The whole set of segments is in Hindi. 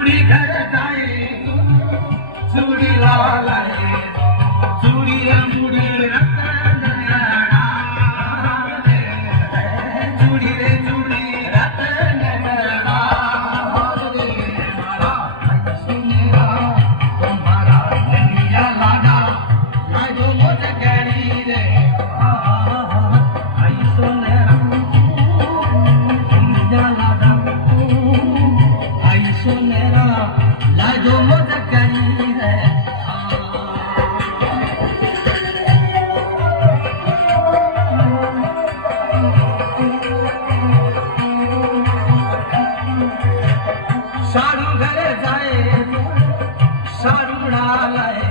चूड़ी घर जाए चूड़ी लाए चूड़ी चूड़ी रतन चूड़ी रे चूड़ी रतन सुनेरा तुम्हारा दुनिया लाना लाजो मुझे गरी रे आई सुनेरा दुनिया लाना आई सुनेरा लाजो मुझे गरी रे सारू घर जाए सारू डालाए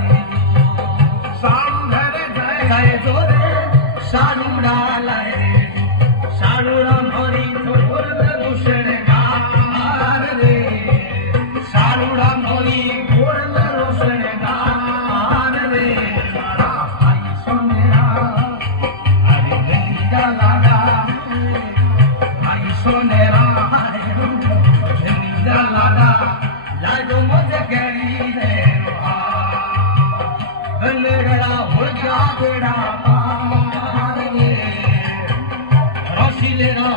सारू घर जाए जोरे सारू डालाए सारू रामोरी चोर दूषण गार रे सारू रामोरी घोर रोशन गार रे आई सोनेरा अरे गंगा लागा आई सोनेरा लाडा लाडो मुझे गरी रे बलगड़ा हो गया बेड़ा पार रे रसीलेरा